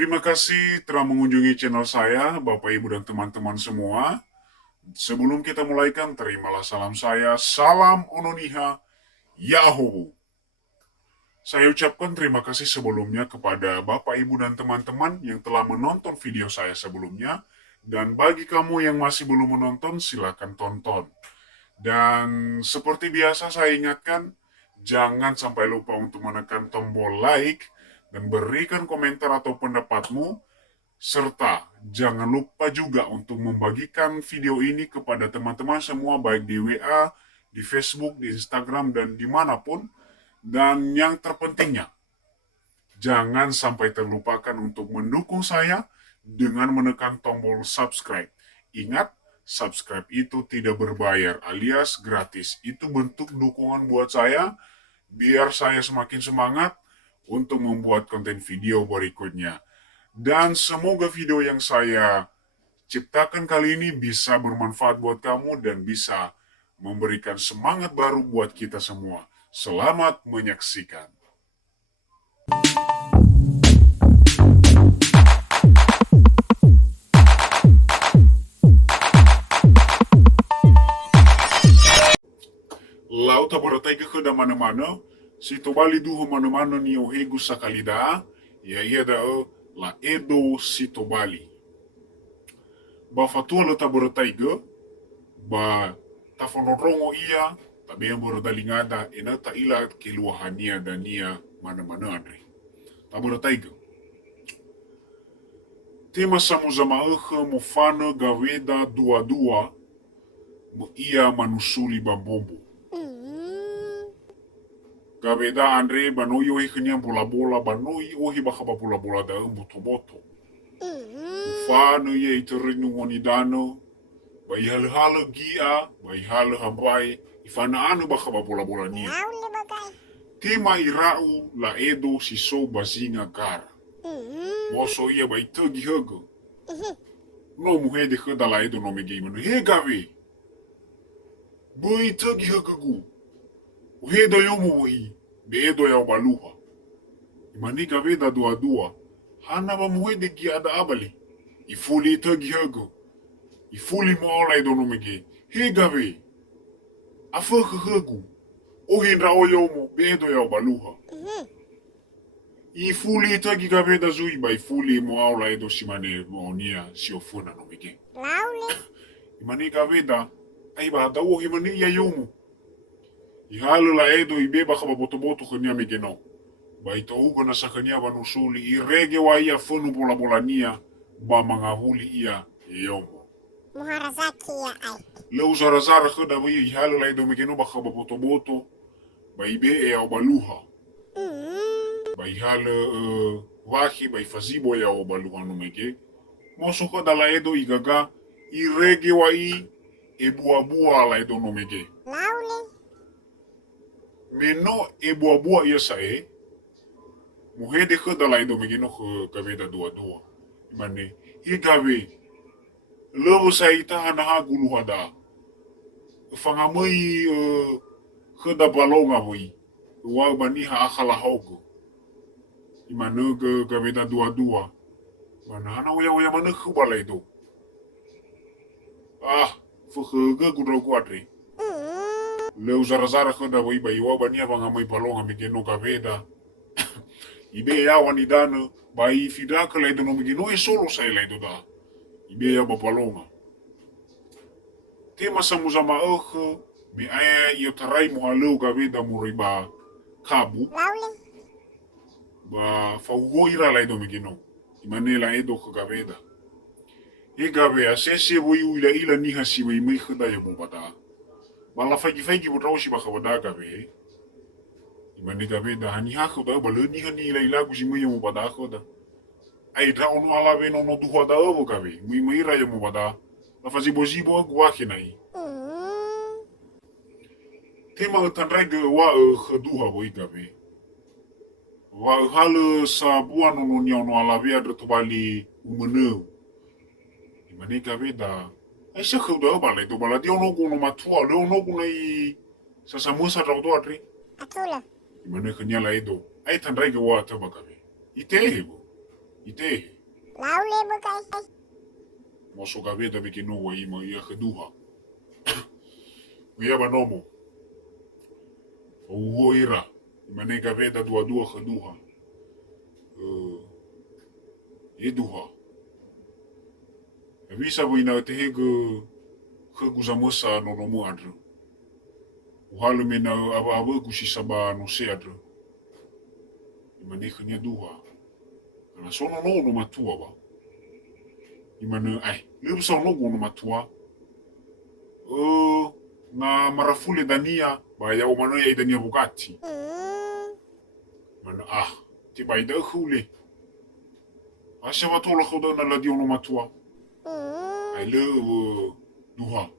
Terima kasih telah mengunjungi channel saya, Bapak, Ibu, dan teman-teman semua. Sebelum kita mulaikan, terimalah salam saya. Salam Ononiha, Yahoo! Saya ucapkan terima kasih sebelumnya kepada Bapak, Ibu, dan teman-teman yang telah menonton video saya sebelumnya. Dan bagi kamu yang masih belum menonton, silakan tonton. Dan seperti biasa saya ingatkan, jangan sampai lupa untuk menekan tombol like dan berikan komentar atau pendapatmu. Serta jangan lupa juga untuk membagikan video ini kepada teman-teman semua baik di WA, di Facebook, di Instagram, dan dimanapun. Dan yang terpentingnya, jangan sampai terlupakan untuk mendukung saya dengan menekan tombol subscribe. Ingat, subscribe itu tidak berbayar alias gratis. Itu bentuk dukungan buat saya, biar saya semakin semangat untuk membuat konten video berikutnya. Dan semoga video yang saya ciptakan kali ini bisa bermanfaat buat kamu dan bisa memberikan semangat baru buat kita semua. Selamat menyaksikan. Lauta baratai ke da mana-mana, si tobali duho mana-mana ni o hegu sakalida, ya ia da la Edo si tobali. Ba fatua lo tabaratai ge, ba tafonorongo ia, tabi yang berodalingada, ena ta ila keluahania dan ia mana-mana andre. Tabaratai ge. Tema samuzama mofana gaveda dua-dua, mo ia manusuli bambombo. Gaveda Andre banoi ohi kenia bola-bola banoi ohi baka ba bola-bola da boto-boto. Ufano ye iterinu ngonidano, bai hale-hale gia, bai hale hambai, ifana anu baka ba bola-bola nia. Tema irau la Edo siso bazinga gara. Moso ia bai tegi hego. No muhede heda la Edo no mege imanu. He gave! Bai tegi hego gu. Uheda yomo wahi, beedo ya baluha. Imaniga veda dua-dua, hana ba muhede gi ada abali. Ifuli tagi hago. Ifuli moala idono mege. He gave. Afaka hago. Ohinra o yomo, beedo ya baluha. Ifuli tagi gaveda zui ba ifuli moala ido simane moonia siofuna no mege. Imaniga veda, aiba hada o himani ya yomo. Ihalo la Edo ibeba kaba boto-boto kania megeno. Ba ito ugo na sa kanya banusuli irege wa ia funu bola-bola nia ba mangahuli ia yomo. Muharazaki ya ai. Leu zara-zara kada ba ihalo la Edo megeno ba kaba boto-boto ba ibe e au baluha. Ba ihalo wahi ba ifazibo ya au baluha no mege. Moso kada la Edo igaga irege wa i e bua-bua la Edo no mege. Meno e bua-bua ia sae, muhede heda la Edo megeno gaveda dua-dua. Imane, hi gave, lewo sa ita hana ha gulu hada. Fangamai heda balonga hoi, wa bani ha akala hogo. Imane gaveda dua-dua. Mana hana oya mana huba la Edo. Ah, fuhege gudra guadre. Leu zara-zara kada wa iba iwa bania bangamai balonga megeno gaveda. Ibe ya wanidana bai fidaka la Edo no megeno e solo sai la Edo da. Ibe ya bapalonga. Tema samuzama me aya iyo tarai mo haleu gaveda muriba kabu. Ba fauhoira la Edo megeno. Imane la Edo ka gaveda. E gave asese woi ila niha si wei mei khada ya bobada. Bala fagi botau si baka wadaga be. Imane gaveda hani hako da bala niha ni ila ku si mei mo bada ko da. Ai dra ono ala be no duha da o gave. Mei ra ya mo bada. La fazi bozibo gua kinai. Tema tanrega wa khaduha boi gave. Wa hale sa buano no nya no ala be adra tobali umene. Imane gaveda ai se khauda bala do bala dia ono kuno matua le ono kuno I sa musa ra do atri. Atula. Imane kanya la Edo. Ai tanrega wa ta bakabe. Ite hebo. Ite. Laule bukai. Moso gaveda begino wa ima ia keduha. Ia banomo. Uho ira. Imane gaveda dua keduha. Eduha. Visa wina te hege keguzamosa no nomu adru. Uhalu mena aba kusi saba no se adru. Imane kenya duha. Ana sono no matua ba. Imane ai, leu sa no no matua. Na marafule dania ba ya o mano ya dania Bugatti. Mana ti ba ida khule. Asha wa tola khoda na la di ono matua. Ai leu duha.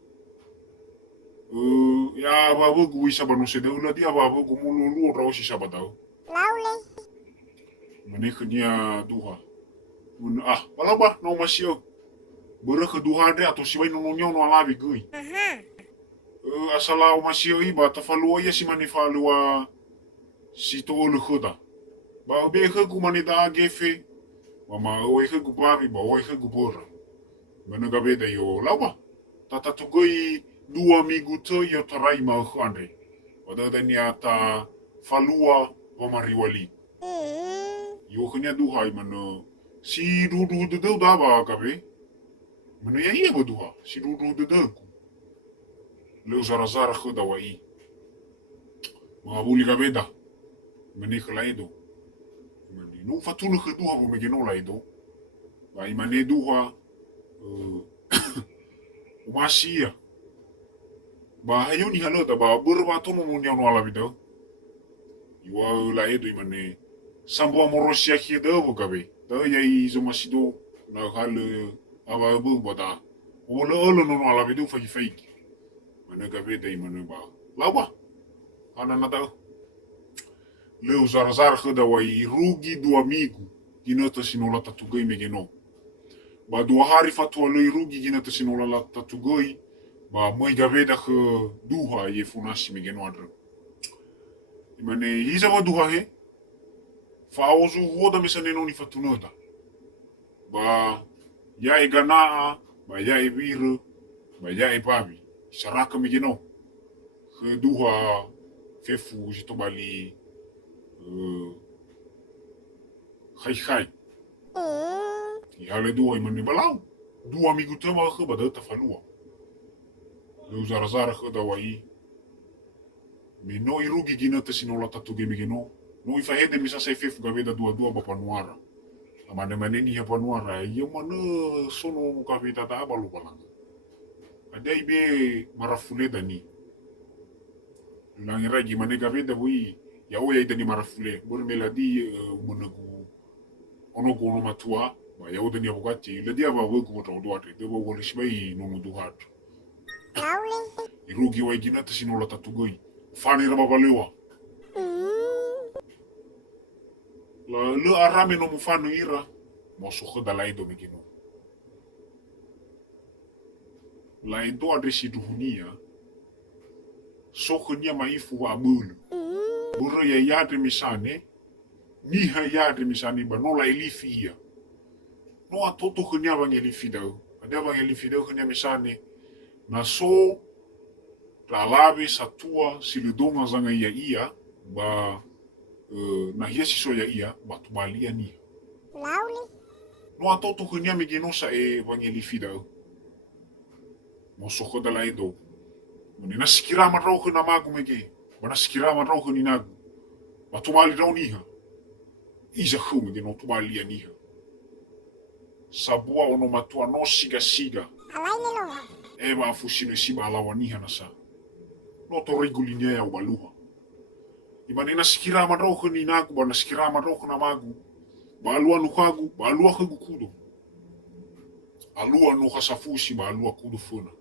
Ya ba bu wisa ba no se de la dia ba bu mo lu ro si sabadao. Laule. Mane kenya duha. Balaba no masio. Bere keduha de atau siwai no nyo no alabi gui. Asala o masio iba tafalua ia si mani falua si to le khoda. Ba be khegu mani da gefe. Mama o khegu papi ba o khegu bora. Mana gabe da yo lawa. Tata tugoi dua minggu to yo tarai ma khande. Wada da ni ata falua o mariwali. Yo khnya duha i mana si dudu de da ba gabe. Mana ya ia duha si dudu de leu zara khuda wa i. Mga buli gabeda. Mani khlaido. Mani no fatulu khduha bo megeno laido. Ba imane duha umasia. Ba hayoni halota ba burba tomo munya no ala video. Iwa laido imane sambo amorosia khida bo gabe. Da ya i zo masido na hal aba bu boda. Olo no ala video fake. Mana gabe da imane ba. Lawa. Ana nada. Leu zara khuda wa i rugi do amigo. Ginata sinola tatugai megeno. Ba 2 hari fatua lei rugi ginata sinola la tatugai. Ba mai gabe da ke duha ye funasi megeno adra. Imane hiza wa duha he. Faozu hoda mesane no ni fatunota. Ba ya e ganaa, ba ya e viru, ba ya e papi. Saraka megeno. Ke duha fefu jito bali khai. Ihale dua imane balau. 2 minggu tema ke bada tafalua. Leu zara ke da wai. Me no irugi gina te sinola tatu game gino. No ifa hede misa sai fefu gabe da dua ba panuara. Amane maneni ya panuara. Ia mana sono gabe da abalu balanga. Ada ibe marafule dani. Langira gimana gabe da wi. Ya o ya idani marafule. Bor meladi monagu ono gono matua. Ba ya udani Bugatti. Ladi aba wegu mota odoate. Deba wali shibai no duhat. Laule. Irugi wa igina te sinola tatugoi. Fani raba balewa. La le arame no mufano ira. Moso khoda laido megino. Laido adresi duhunia. Sokhnia maifu wa mulu. Buru ya yate misane. Niha yate misane ba no la elifi ia. No atoto khnia bang elifi dau. Ada bang elifi dau khnia misane. Na so lalabe satua silidonga zanga ia ba na hiasi so ia ba tumalia ni. Laule. No atoto khnia megeno sa e bang elifi dau. Moso khoda laido. Mune nasikira matrauke na magu mege. Ba nasikira matrauke ni nagu. Ba tumali rau niha. Iza khume de no tumali niha. Sabua ono matua no siga. Alaile loa. Eba afusino siba alawa niha nasa. No to regulinia ya ubaluha. Imane nasikira matrauke ni nagu ba nasikira matrauke na magu. Ba alua nukagu, ba alua khagu kudo. Alua no khasafusi ba alua kudo funa.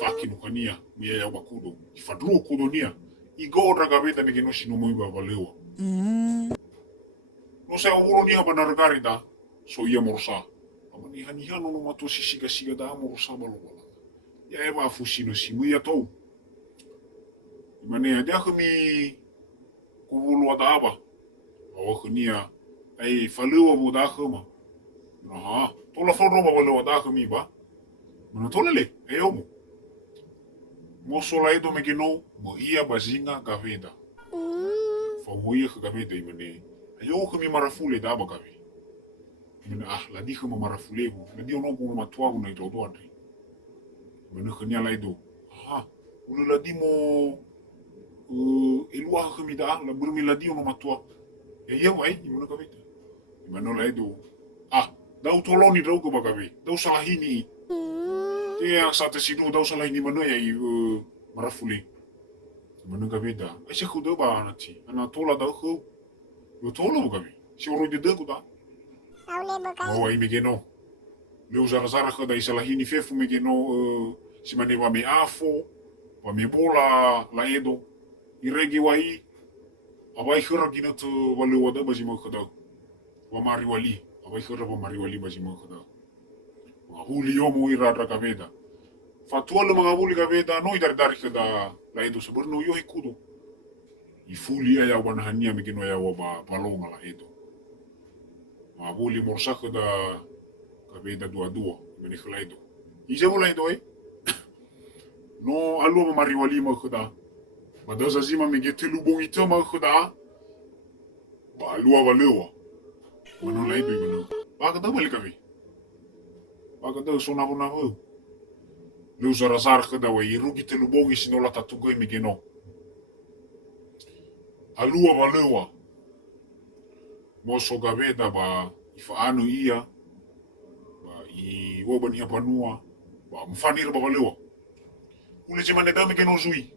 Faki nukania mia ya wakudo ifadru kudo nia igora gabeta megeno shino moiba balewa no sa uro nia banargari da so ia morsa amani hanihano no mato siga da morsa balobala ya eba fusino simu ya to imane ada kami kubulu ada aba awa khania ai whalua wo da khama. Aha, tola whanoma walewa da khami ba. Mana tola le, e omo. Moso la edo me kino, mo ia bazinga kaveda. Famuia ka kaveda imane. Ayo kami marafule da ba kavi. Imane la di khama marafule bu. La di ono ko matua na ito do ati. Imane khanya la edo. Aha, ulu la di mo elua kami da la burmi la di ono matua. Ya wai imane kaveda. Imane la edo. Dau toloni dau ko ba kavi. Dau salahini. Dia sa te sidu dau salahini mana ya marafule. Mana kaveda. Ai se kuda ba anati. Ana tola dau ko. Yo tola bu kavi. Si oro de de kuda. Laule bakai. Oh, ai me geno. Leu zara ka dai salahini fefu me geno si mane wa me afo, wa me bola la edo. I regi wai. Abai khara gina tu walu wada bazi mo khada. Wa mari wali. Abai khara wa mari wali bazi mo khada. Wa huli yomo irara kaveda. Fatua le mga huli kaveda no idar kada la edo seberno yo hikudo. I fuli ya wana hania me geno ya wa balonga la edo. Mabuli morsaka da kabeda dua meni khlaido ise volaido no alu ma mariwali ma khuda madoza zima me getelu bongito ma khuda ba alu wa lewa mano laido mano ba ka dabali kavi ba ka da sona bona ho lu zara zar khuda wa irugi telu bongi sinola tatugo me geno alu wa lewa moso gaveda ba ifa anu ia ba I woban ia panua ba mfanir ba lewa ule cimane dame ke no zui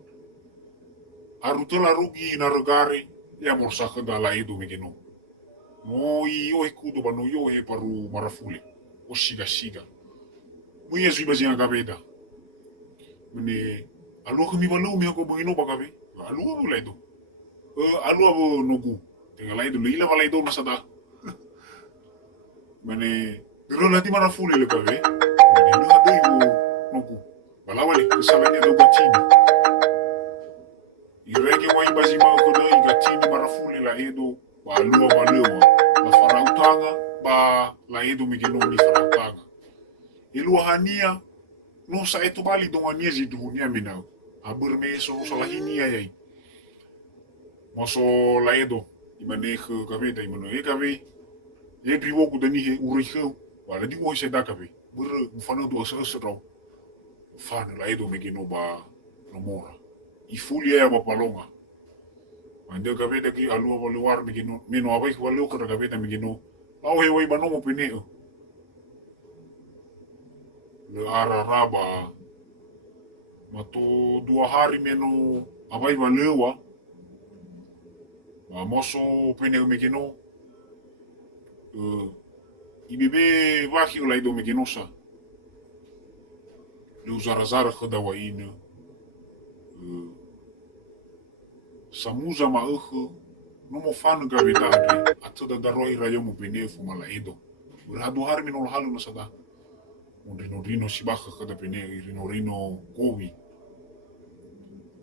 arutela rugi na rogare ya morsaka da la edu me no mo I o kudo ba no yo he paru marafule o siga mo ia zui ba zinga gaveda mene alu ko mi ba lu mi ko bongino ba gave alu ba ledo alu abo nogu tenga la edu lila ba ledo masada mane Pero lati marafuli le kave. Mane no hadai wo noku. Balawali kesalanya do gatini. Irege wa ibazi ma ko do gatini marafuli la edo ba lua ba lewa. La farautanga ba la edo migeno ni farautanga. Ilua hania no sa etu bali do wania zidu hunia minau. Abur meso salahinia yai. Moso la edo imane ke kave dai mano e kave. E priwo ku dani he urikheu. Wala di ko se da kape. Bur mfano do sa raw. Fana la edo megeno ba no mora. I fuli ya ba palonga. Ande kape da ki alu ba luar megeno. Meno abai ko lu ko da kape da megeno. Au he wai ba no mo pene. Le ara raba. Mato 2 hari meno abai ba lewa. Ba moso pene megeno. Ibebe wahi o laido me genosa. Leu zara khada wa ina. Samuza ma no mo fanu gavetade. Atuda daroi rayo mo penefu mala edo. Urhadu har minol halu na sada. Rino sibaka khada pene rino kowi.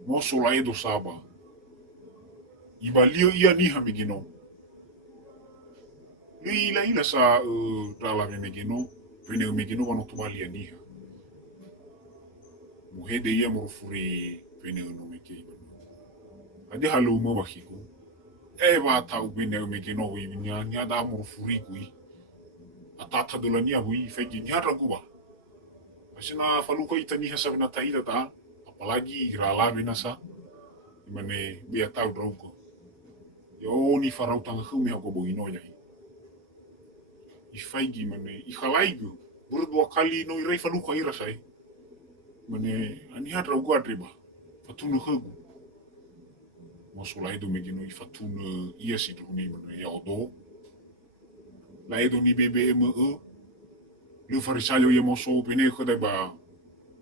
Moso la edo saba. Ibalio ia niha me geno. Ila sa rala me megeno pene megeno wano tumali aniha muhede ia morufuri pene no meke ade halu mo bakiku ba ta pene megeno wi nya da morufuri kui atata dolania wi fegi nya raguba asina faluko itani hasa na taida ta apalagi rala binasa imane biya tau dronko yo ni farautanga khumi ako bogino yai I faigi mane I halaigu buru 2 kali no I rei faluka ira sai mane ani hatra uga triba fatunu hagu moso la edo megino I fatunu ia situ ni mane ya odo la edo ni BBME le farisayo ye moso pene khada ba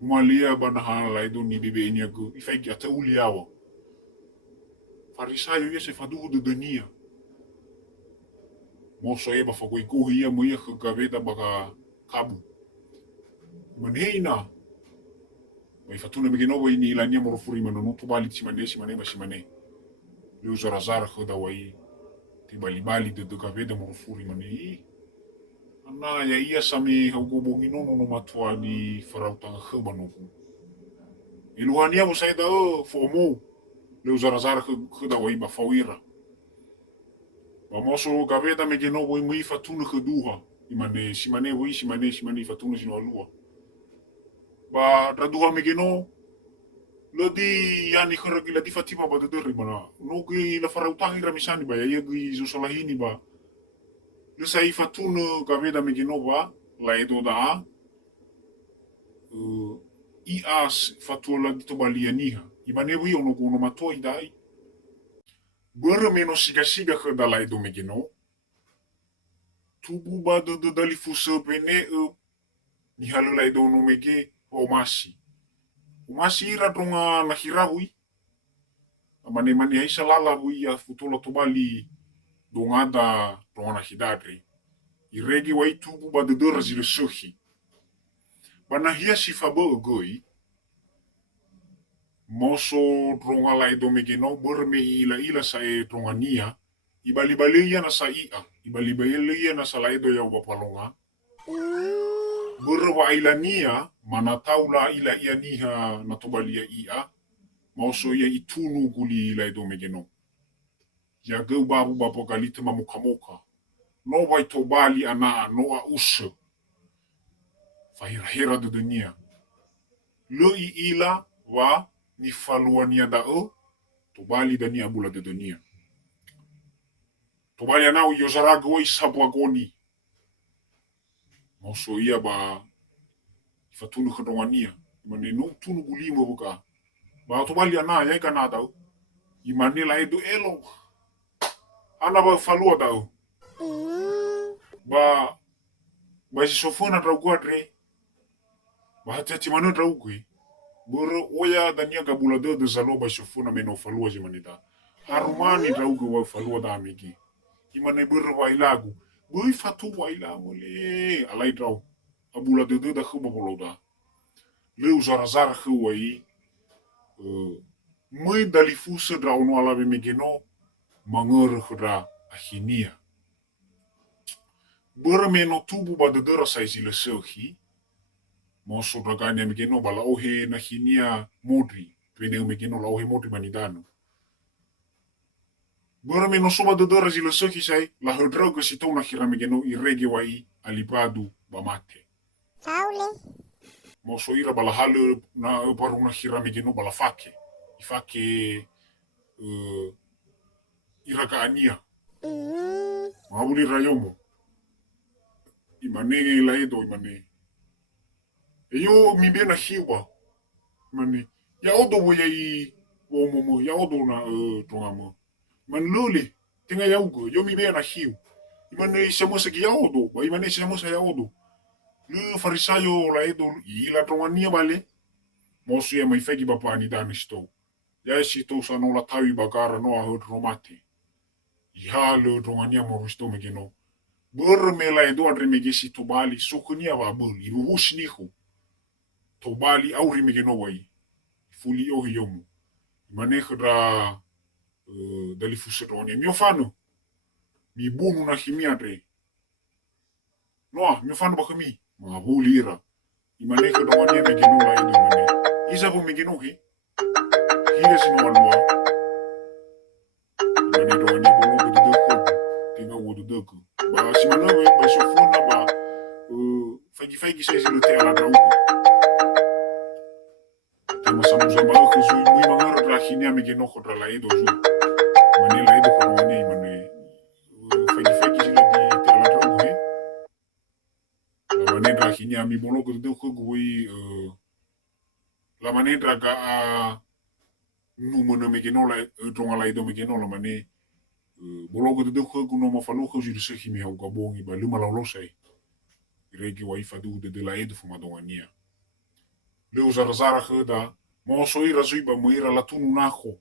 malia banaha la edo ni BBE ni agu I faigi ata uliawa farisayo ye se fadu de denia Moso eba fagoi kuhi ia mo ia kagaveda baka kabu. Manheina. Mai fatuna megeno wa ini ilania morofuri mano no tubali simane. Leu zara khada wai Te bali-bali de kaveda mo furi mane. Ana ya iya sami haugo nono no matua di farautanga khebanoku. Iluhania mo sai da fomo. Le uzara kheda wai ba fawira. Ba moso kaveda me geno wai mui fatuna kheduha. Imane simane wai simane fatuna sino alua. Ba traduha me geno lodi yani kharagi la tifatipa ba dederi mana. No ki la farautangi ramisani ba ya gi zosalahini ba. Le sai fatuna kaveda me geno ba la edo da i as fatua dito balianiha. Imane wi ono kuno matoi dai. Bere meno siga ke dalai do megino. Tubu ba de dali fusa pene ni halu lai do no mege o masi. O masi ira donga na hirahui. Amane mani ai salala hui ya futola to bali donga da donga na hidadri. Iregi wai tubu ba de dera zile sohi. Bana hia si fabo goi. Moso tronga lai do megeno berme ila sa e tronga nia ibali na sa ia ibali na sa lai do ya wapalonga berwa ila nia mana taula ila ia niha na tobalia ia moso ia itunu guli lai do megeno ya geu babu bapo galite mamukamoka no vai tobali ana no a usa fahira de dunia lo ila wa ni faluania da'o to bali da ni abula de dunia to bali anao yozaraga oi sabwagoni moso ia ba fatunu khadongania mane no tunu gulimo buka ba to bali ana ya kana da'o imane la edo elo ana ba falua da'o ba si sofona draguadre ba hatati manu draugui boro oya dania gabula de zaloba sofuna meno falua jimanita harumani draugu wa falua da amigi imane boro wa ilagu bui fatu wa ilagu le alai drau abula de da khuba boloda le uzara khuwai mui dalifusa drau no ala megeno mangor khra ahinia boro meno tubu ba de dera saisi le sohi moso dragane megeno bala ohe na hinia modri twene megeno la ohe modri manidano bora meno soba de dora zile soki sai la hodroga si tona hira megeno i rege wai alipadu bamate Aule. moso ira bala halu na baru na hira megeno bala fake ifake ira ka ania mauli rayomo imane la edo imane yo mi bena hiwa mani ya odo wo yai wo momo ya odo na tongamo man lule tinga yaugo yo mi bena hiu imane samosa ki ya odo ba imane samosa ya odo lu farisayo la edo ila tongania bale mosu ya mai fegi bapa ni danisto ya sito sa no la tawi bagara no a hod romate ya lu tongania mo risto megeno burme la edo adre megesi to bali sokunia ba bul ibu husnihu to bali auri megeno wai fuli o yomu mane khra dali fuseronia mio fano mi bunu na himia dre no mio fano ba khami ma bulira imane khra wania megeno la edo mane isa bu megeno hi hira sino alwa mane do wania bolo ko de ko tinga wo de ko ba simana ba sofona ba fagi sai le te ala draugo sama zamba ko zui muy mangaro tra hinia megeno khra la edo zu mane la edo khra wania mane fagi sila di te ala draugo he la mane tra hinia mi bolo ko de ko gui la mane tra ga numana megeno la tonga la edo megeno la mane bolo ko de ko no mo falo ko jiru se himi ha gabongi ba luma la losai regi waifa du de la edo fuma dongania le uzara khada mo so ira zuiba mo ira la tunu naho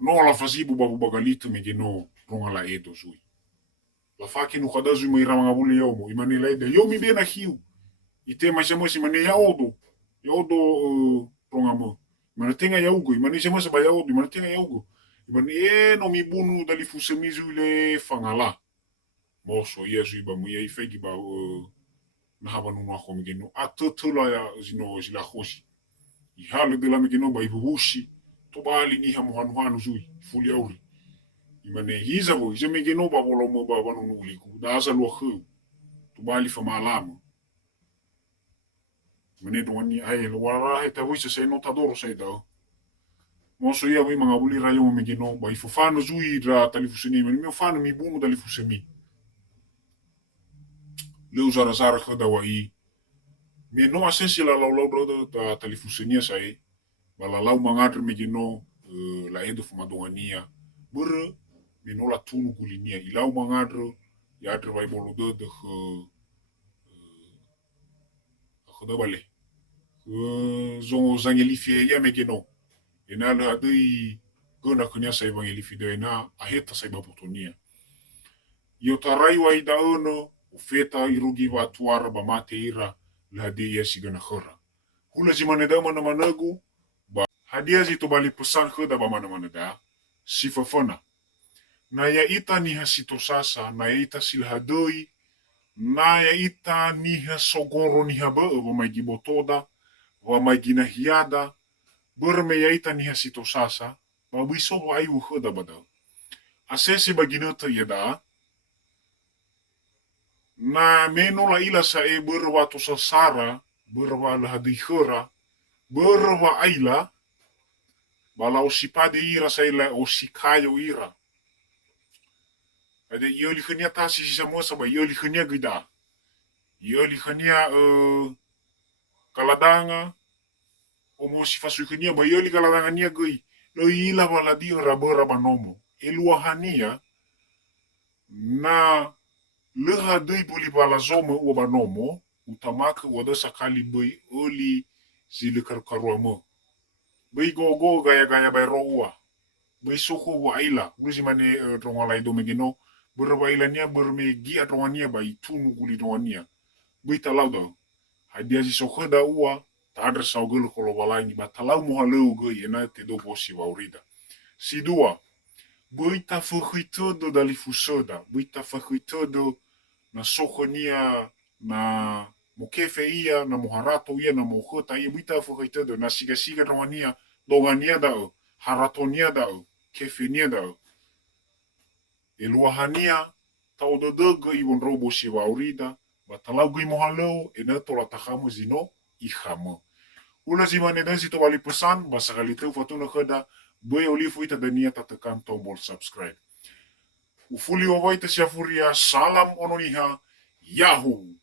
no la fazibu babu bagalito megeno tonga la edo zui la faki no khada zui mo ira mangabuli yomo imane la edo yomi bena hiu ite ma semo si mane ya odo tonga mo imane tenga ya ugo imane semo sa ba ya odo imane tenga ya ugo Iban no mibunu dali fusemizu ile fangala. Moso ia zui ba muia ifegi ba na haba nunu ako migeno. Atutula ya zino zila hosi. Ihalo de la migeno ba ihuhushi. Tobali ni hamuhanuhanu zui. Fuli auri. Imane hiza bo. Hiza migeno ba wolomo ba nunu uliku. Da asa lua khu. Tobali fa malama. Imane tuwani ai wala heta wisa sa no tadoro sa ita. Moso ia wi mga uli rayo migeno ba ifufano zui ra talifuseni. Imane mi ufano mi bunu talifuseni. Leu zara kada wai. Me no asensi la lau da talifusenia sai. Bala lau mangadre migeno la edo fumadongania. Bure me no la tunu kulinia. Ilau mangadre ya adre vai bolo de da bale. Zongo zangelifi ya migeno. Ena le adui gona kunya sai bangelifi de ena aheta sai bapotonia. Yo tarai wai da ono ufeta irugi wa tuara ba mate ira la dia sigana khora. Hula zimane da mana managu ba hadia zito bali pesan khoda ba mana mana da sifafana. Na ya ita ni hasito sasa na ya ita silhadoi na ya ita ni sogoro ni haba ba mai gibotoda wa mai gina hiada berme ya ita ni hasito sasa ba biso wa ayu khoda bada. Asese baginota yada na meno la ila sa berwa to sasara berwa la hadihura berwa aila bala osipade ira sa ila osikayo ira ade yoli khania tasi si samosa ba yoli khania gida yoli khania kaladanga omo si fasu khania ba yoli kaladanga nia goi lo ila bala dira berwa banomo eluahania na leha dei boli bala zoma ua banomo utamaka wada sakali bai oli zile karuamo bai go gaya bai roa bai soko wa aila uzi mane ronga do megeno berba ila nia berme gia ronga bai tunu guli ronga nia bai talau do hadia si soko da ua ta adre sa ogelo kolo balani ba talau mo halu go ena te do bosi wa urida si dua bai ta fuhitodo dali fusoda bai ta fuhitodo na sokonia na mokefe ia na moharato ia na mohota ia buita fuhitodo na siga ronania dongania dao haratonia dao kefenia dao eluahania tau dodogo ibon robo si waurida batalau gui mohalo ena tola takamu zino ihamo ula zimane dan sito wali pesan basa kali teu fatuna kada boy olifu ita dania tatekan tombol subscribe ufuli wawaita siafuria salam ononiha Yahoo!